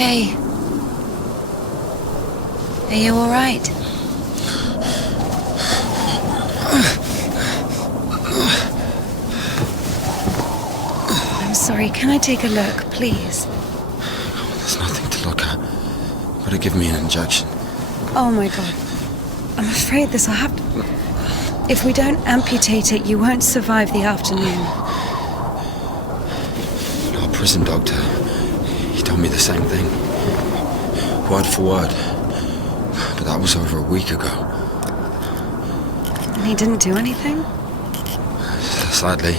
Hey. Are you all right? I'm sorry, can I take a look, please? There's nothing to look at. Better give me an injection. Oh my god. I'm afraid this'll have to... If we don't amputate it, you won't survive the afternoon. Our prison doctor, he told me the same thing. Word for word. But that was over a week ago. And he didn't do anything? Sadly,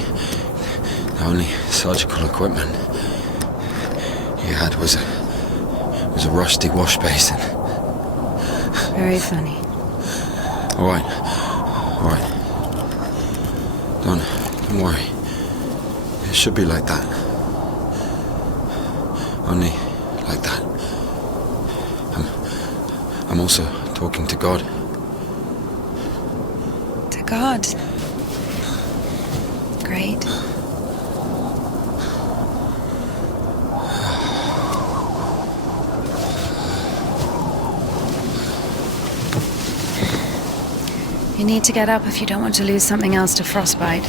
the only surgical equipment he had was a rusty wash basin. Very funny. All right. Don't worry. It should be like that. Only like that. I'm also talking to God. To God. Great. You need to get up if you don't want to lose something else to frostbite.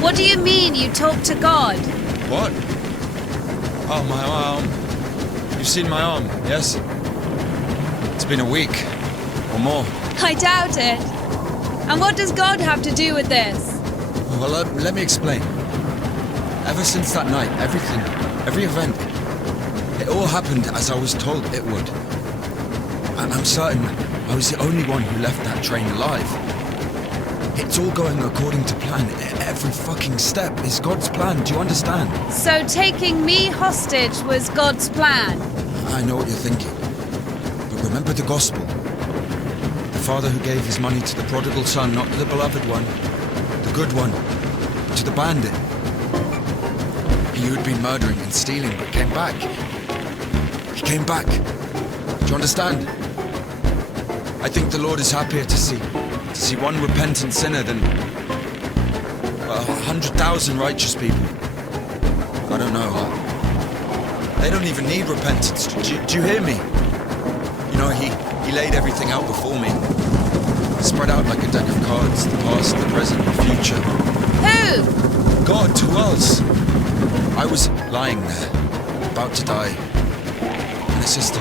What do you mean you talk to God? What? Oh, my arm. You've seen my arm, yes? It's been a week. Or more. I doubt it. And what does God have to do with this? Well, let me explain. Ever since that night, every event, it all happened as I was told it would. And I'm certain I was the only one who left that train alive. It's all going according to plan. Every fucking step is God's plan, do you understand? So taking me hostage was God's plan? I know what you're thinking. But remember the gospel. The father who gave his money to the prodigal son, not to the beloved one, the good one, but to the bandit. He who'd been murdering and stealing, but came back. He came back. Do you understand? I think the Lord is happier to see one repentant sinner than 100,000 righteous people. I don't know. They don't even need repentance. Do you hear me? You know, he laid everything out before me. Spread out like a deck of cards, the past, the present, the future. Who? God, who else? I was lying there, about to die. And a sister,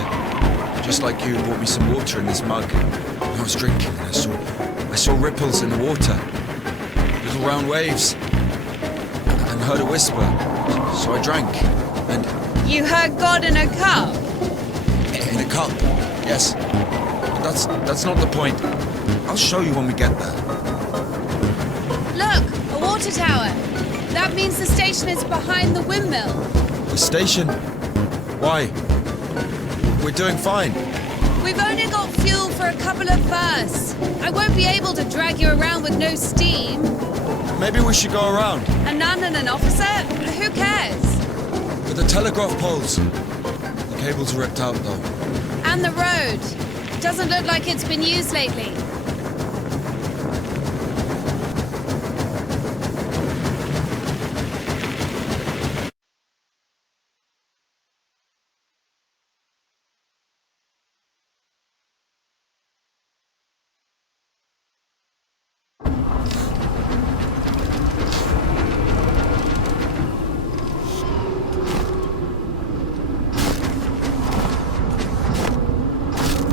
just like you, brought me some water in this mug. And I was drinking and I saw ripples in the water. Little round waves. And heard a whisper. So I drank. And... You heard God in a cup? In a cup, yes. But that's not the point. I'll show you when we get there. Look, a water tower. That means the station is behind the windmill. The station? Why? We're doing fine. We've only got fuel for a couple of bursts. I won't be able to drag you around with no steam. Maybe we should go around. A nun and an officer? Who cares? For the telegraph poles. The cables are ripped out, though. And the road. Doesn't look like it's been used lately.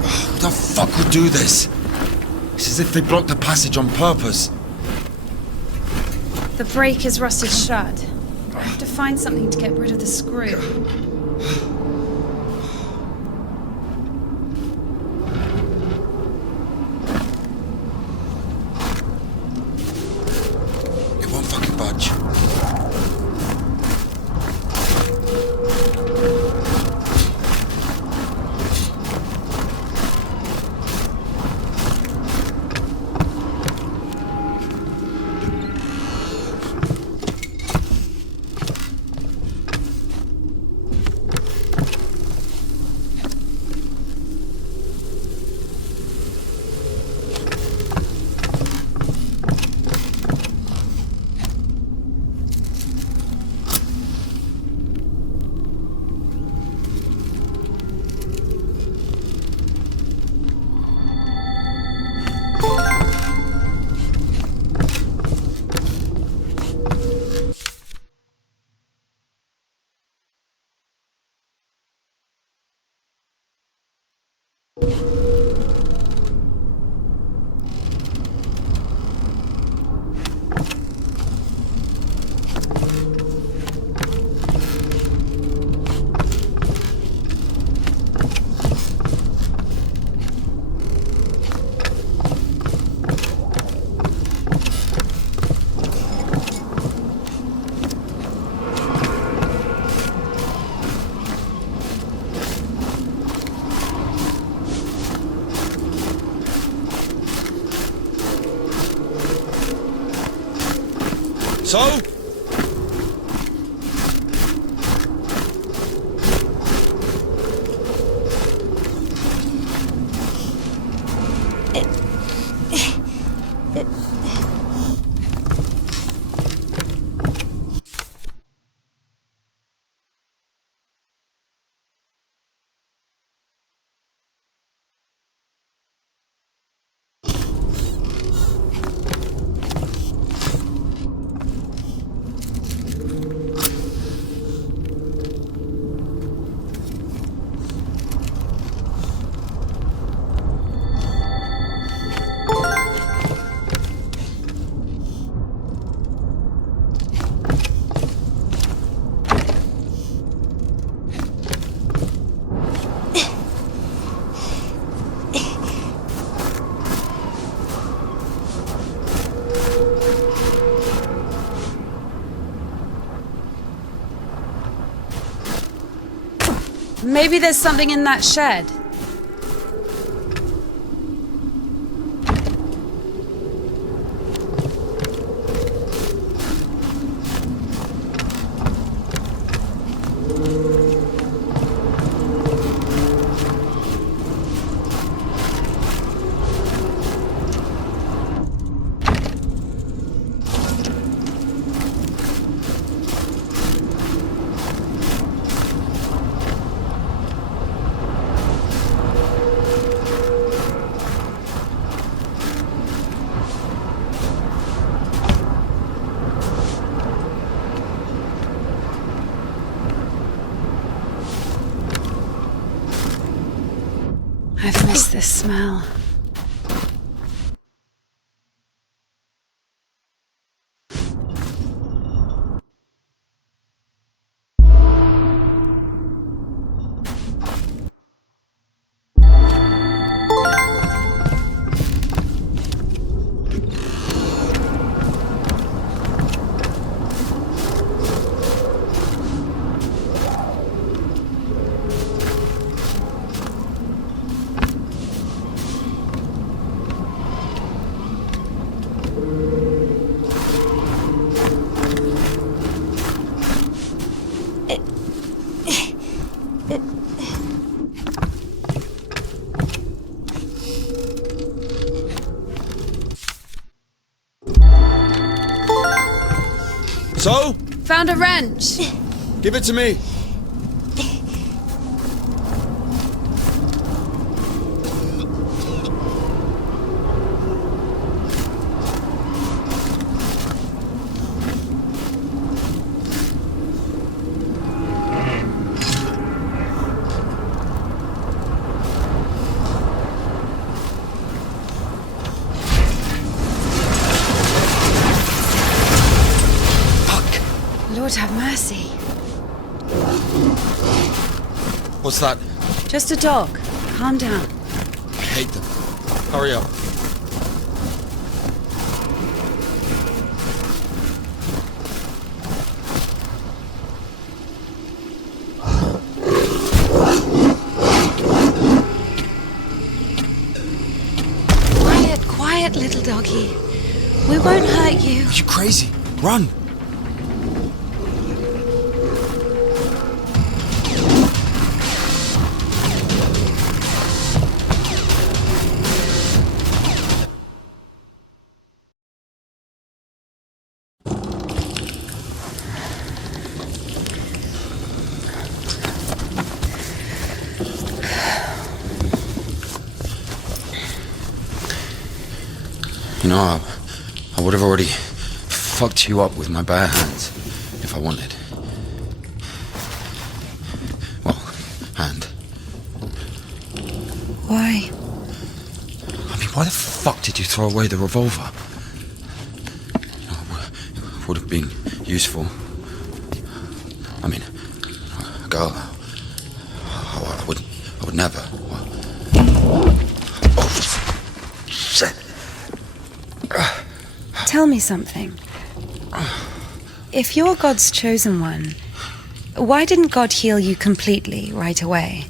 Who the fuck would do this? It's as if they blocked the passage on purpose. The brake is rusted shut. I have to find something to get rid of the screw. It won't fucking budge. So? Maybe there's something in that shed. I've missed this smell. So? Found a wrench. Give it to me. Lord have mercy. What's that? Just a dog. Calm down. I hate them. Hurry up. Quiet, quiet, little doggy. We won't hurt you. Are you crazy? Run! You know, I would have already fucked you up with my bare hands if I wanted. Well, hand. Why? I mean, why the fuck did you throw away the revolver? It would have been useful. I mean, a girl. I would never. Oh, shit. Tell me something. If you're God's chosen one, why didn't God heal you completely right away?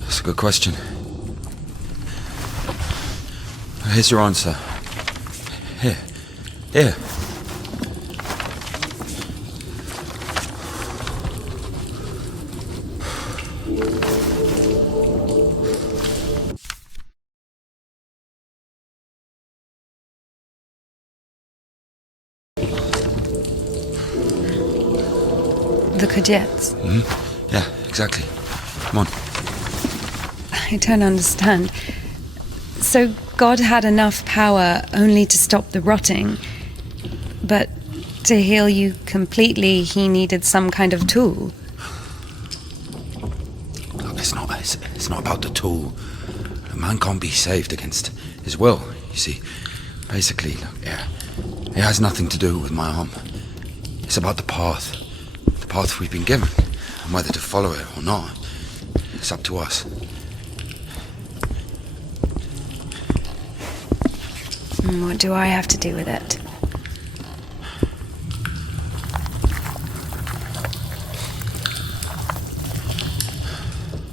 That's a good question. Here's your answer. Here. The Kudets. Yeah, exactly. Come on. I don't understand. So God had enough power only to stop the rotting, but to heal you completely, he needed some kind of tool. Look, it's not about the tool. A man can't be saved against his will, you see. Basically, look, yeah, it has nothing to do with my arm. It's about the path we've been given, and whether to follow it or not, it's up to us. What do I have to do with it?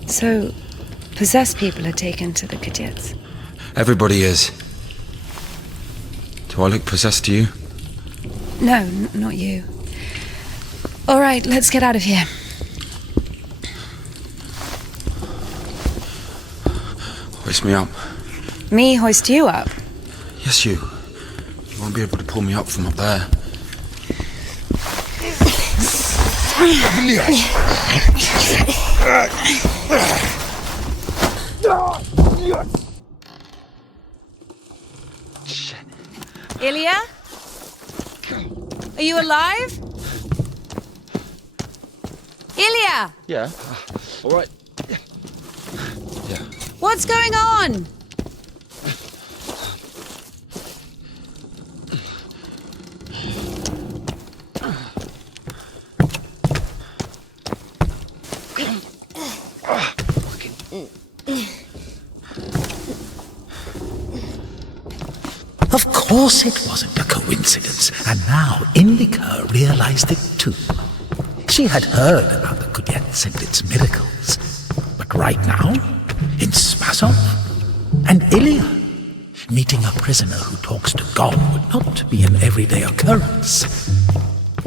So, possessed people are taken to the Kudets. Everybody is. Do I look possessed to you? No, not you. All right, let's get out of here. Hoist me up. Me hoist you up? Yes, you. You won't be able to pull me up from up there. Ilya? Are you alive? Ilya! Yeah. All right. Yeah. What's going on? Of course it wasn't a coincidence, and now Indika realized it too. She had heard about the Kudets and its miracles, but right now, in Spasov, and Ilya, meeting a prisoner who talks to God would not be an everyday occurrence.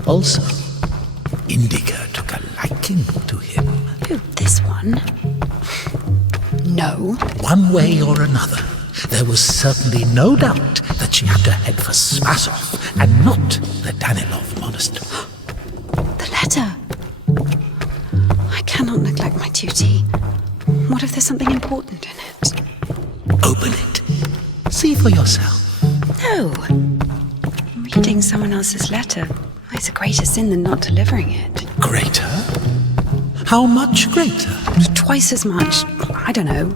Also, Indika took a liking to him. Who, this one? No. One way or another, there was certainly no doubt that she had to head for Spasov and not the Danilov monastery. The letter. I cannot neglect my duty. What if there's something important in it? Open it. See for yourself. No. Reading someone else's letter is a greater sin than not delivering it. Greater? How much greater? Twice as much. I don't know.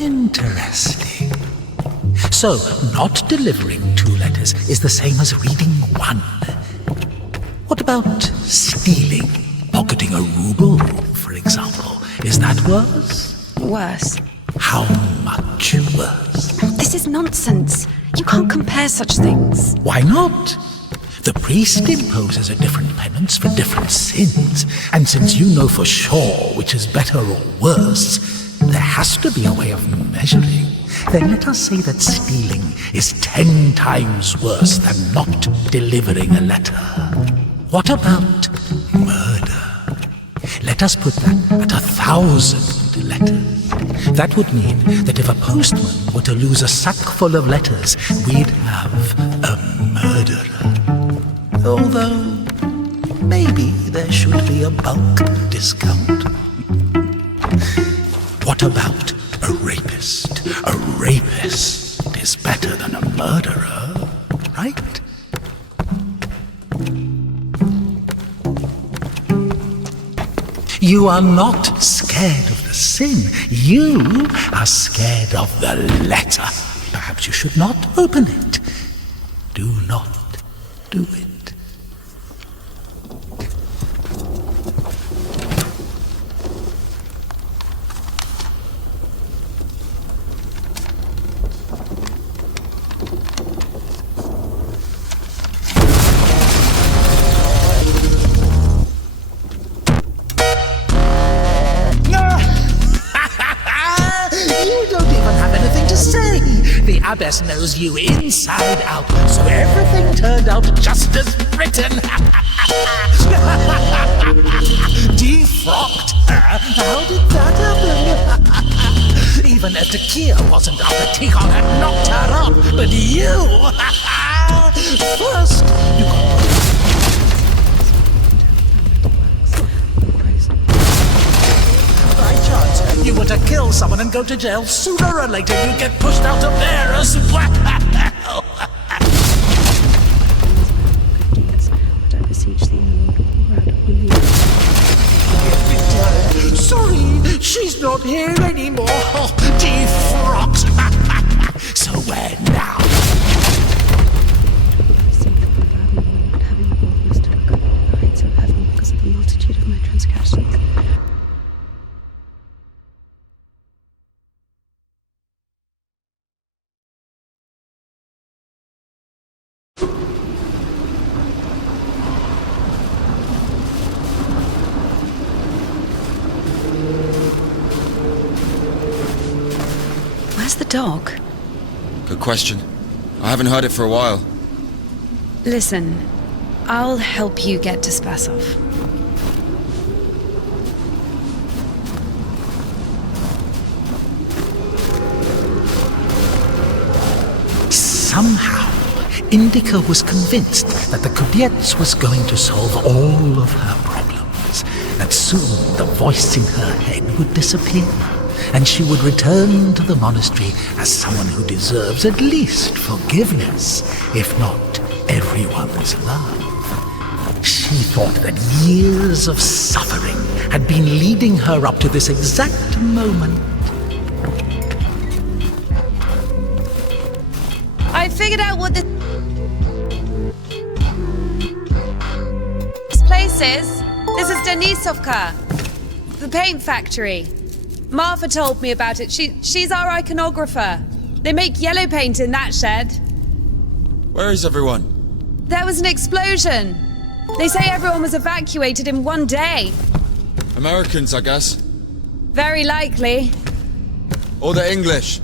Interesting. So, not delivering 2 letters is the same as reading 1. What about stealing? Pocketing a ruble, for example. Is that worse? Worse. How much worse? This is nonsense. You can't compare such things. Why not? The priest imposes a different penance for different sins, and since you know for sure which is better or worse, there has to be a way of measuring. Then let us say that stealing is 10 times worse than not delivering a letter. What about murder? Let us put that at 1,000 letters. That would mean that if a postman were to lose a sack full of letters, we'd have a murderer. Although, maybe there should be a bulk discount. What about a rapist? A rapist is better than a murderer, right? You are not scared of the sin. You are scared of the letter. Perhaps you should not open it. Do not do it. The abbess knows you inside out, so everything turned out just as written. Defrocked her? How did that happen? Even if Takia wasn't up, the Tikon had knocked her up, but you... First, you got... were to kill someone and go to jail, sooner or later you'd get pushed out of there as well. But I beseech thee in the Lord, pour out upon me. Sorry, she's not here anymore. Defrocked. So where now? I say that my bad name, not having the boldness to look up into the heights of heaven because of the multitude of my transgressions. Where's the dog? Good question. I haven't heard it for a while. Listen, I'll help you get to Spasov. Somehow, Indika was convinced that the Kubiets was going to solve all of her problems, that soon the voice in her head would disappear, and she would return to the monastery as someone who deserves at least forgiveness, if not everyone's love. She thought that years of suffering had been leading her up to this exact moment. I figured out what this place is. This is Denisovka, the paint factory. Martha told me about it. She's our iconographer. They make yellow paint in that shed. Where is everyone? There was an explosion. They say everyone was evacuated in one day. Americans, I guess. Very likely. Or the English.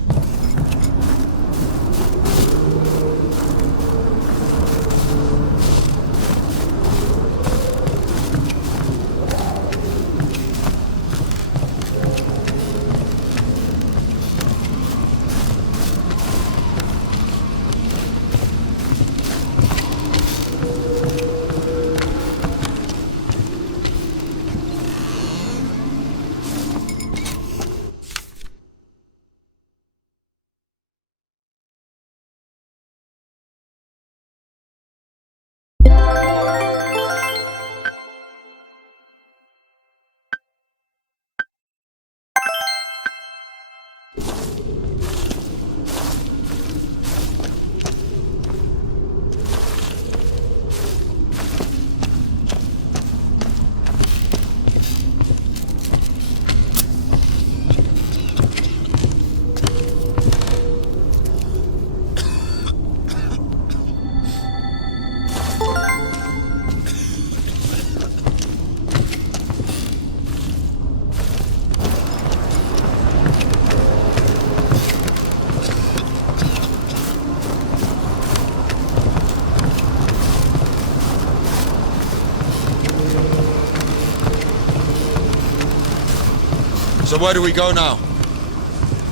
So where do we go now?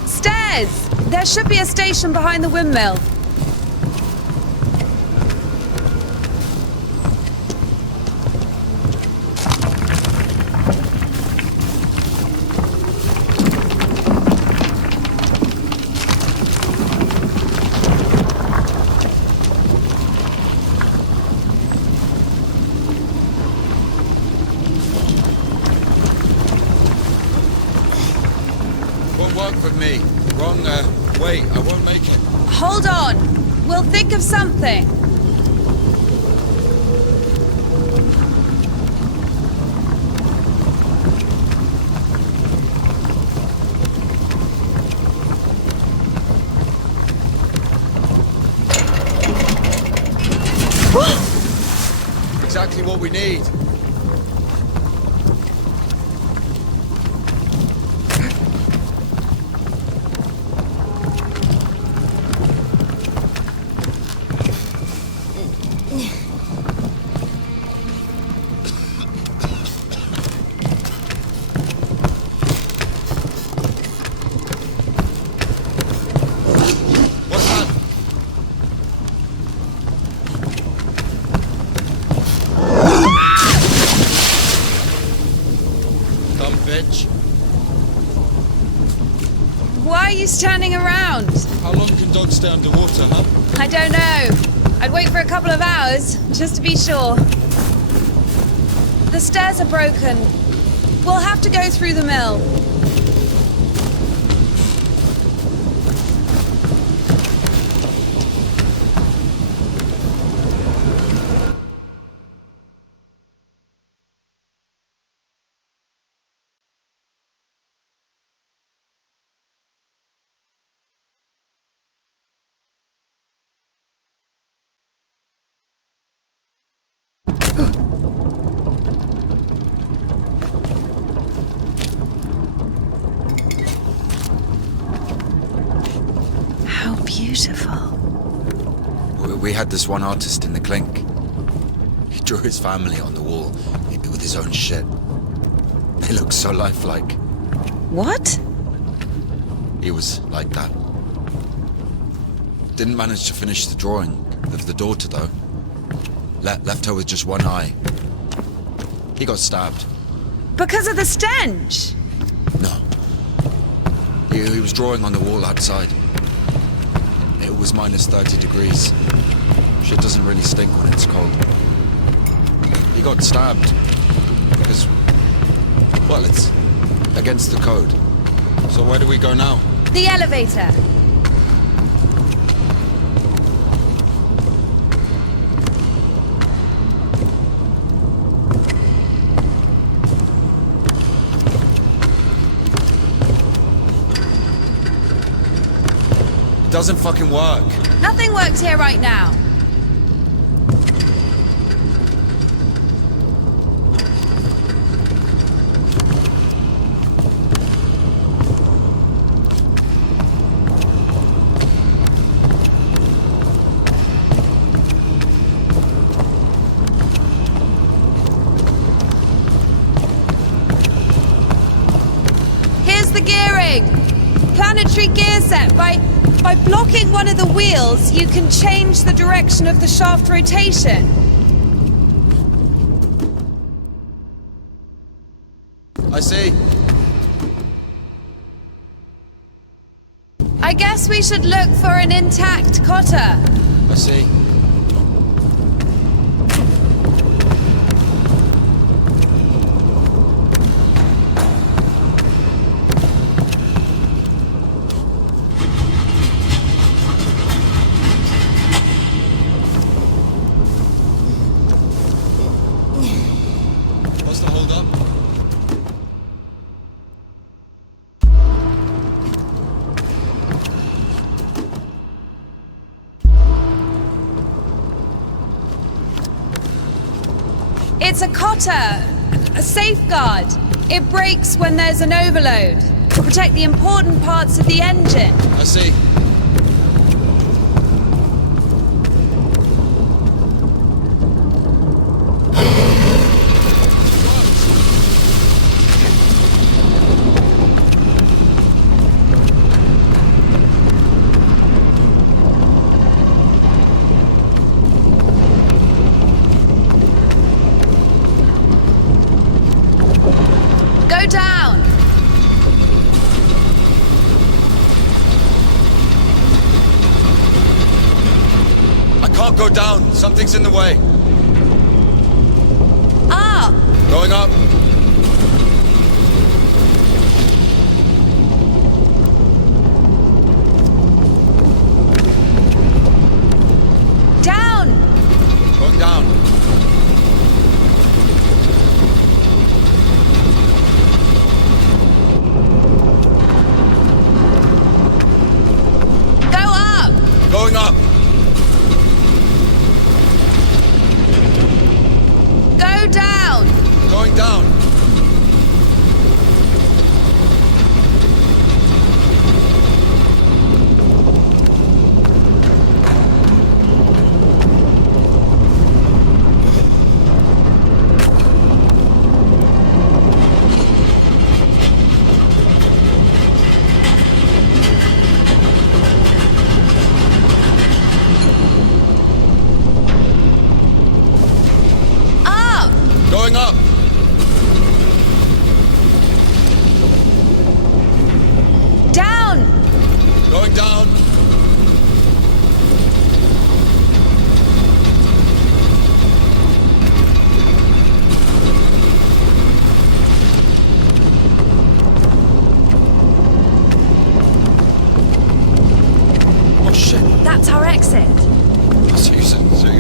Stairs! There should be a station behind the windmill. Won't work with me. Wrong way. I won't make it. Hold on. We'll think of something. Exactly what we need. What's that? Why are you standing around? How long can dogs stay underwater, huh? I don't know. I'd wait for a couple of hours, just to be sure. The stairs are broken. We'll have to go through the mill. How beautiful. We had this one artist in the clink. He drew his family on the wall with his own shit. They look so lifelike. What? He was like that. Didn't manage to finish the drawing of the daughter, though. Left her with just one eye. He got stabbed. Because of the stench? No. He was drawing on the wall outside. It was minus 30 degrees. Shit doesn't really stink when it's cold. He got stabbed. Because, well, it's against the code. So where do we go now? The elevator. It doesn't fucking work. Nothing works here right now. Here's the gearing. Planetary gear set. By blocking one of the wheels, you can change the direction of the shaft rotation. I see. I guess we should look for an intact cotter. I see. What's the hold up? It's a cotter, a safeguard. It breaks when there's an overload to protect the important parts of the engine. I see. Go down. I can't go down. Something's in the way. Up. Going up. Down. Going down. Go up. Going up. Go down. Going down.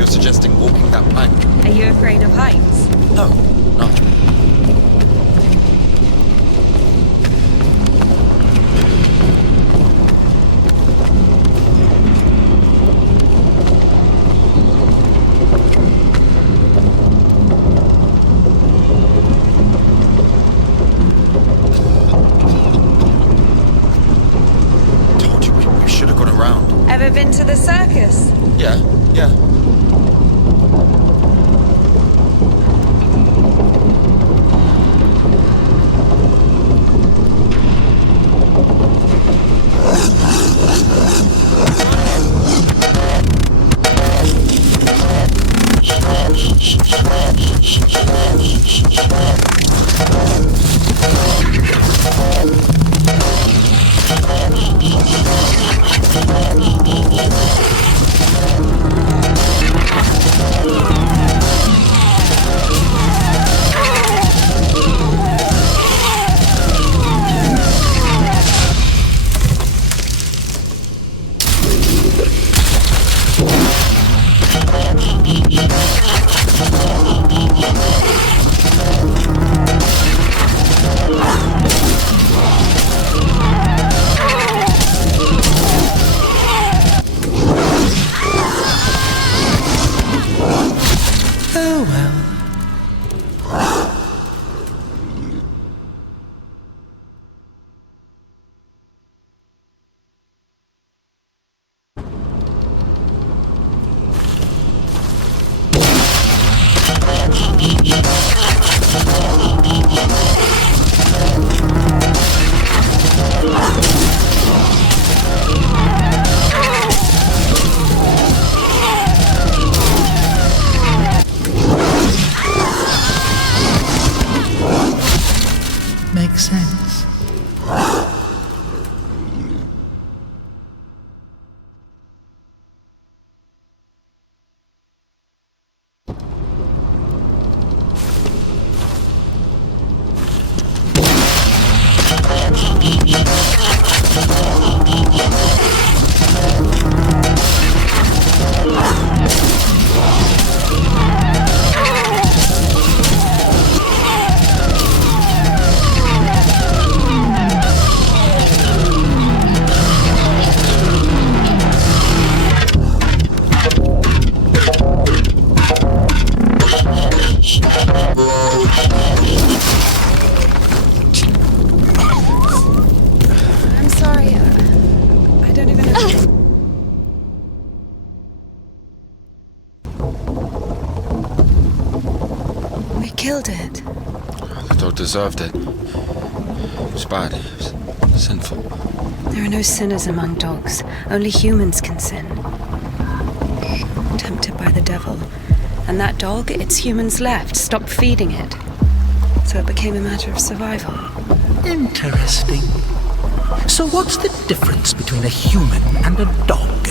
you're suggesting walking that plank. Are you afraid of heights? No, no. Told you, we should have gone around. Ever been to the circus? Yeah, yeah. Oh well. Makes sense. I'm sorry. I don't even know. We killed it. The dog deserved it. It was bad. It was sinful. There are no sinners among dogs. Only humans can sin. Tempted by the devil. And that dog, its humans left, stopped feeding it. So it became a matter of survival. Interesting. So what's the difference between a human and a dog?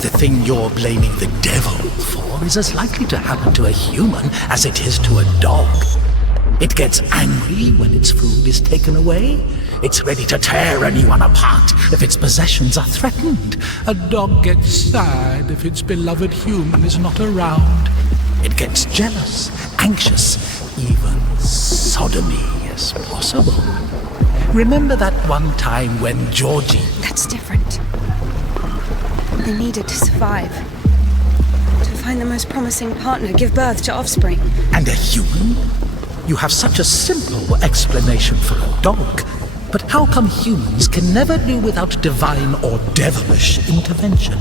The thing you're blaming the devil for is as likely to happen to a human as it is to a dog. It gets angry when its food is taken away. It's ready to tear anyone apart if its possessions are threatened. A dog gets sad if its beloved human is not around. It gets jealous, anxious, even sodomy is possible. Remember that one time when Georgie... That's different. They needed to survive. To find the most promising partner, give birth to offspring. And a human? You have such a simple explanation for a dog. But how come humans can never do without divine or devilish intervention?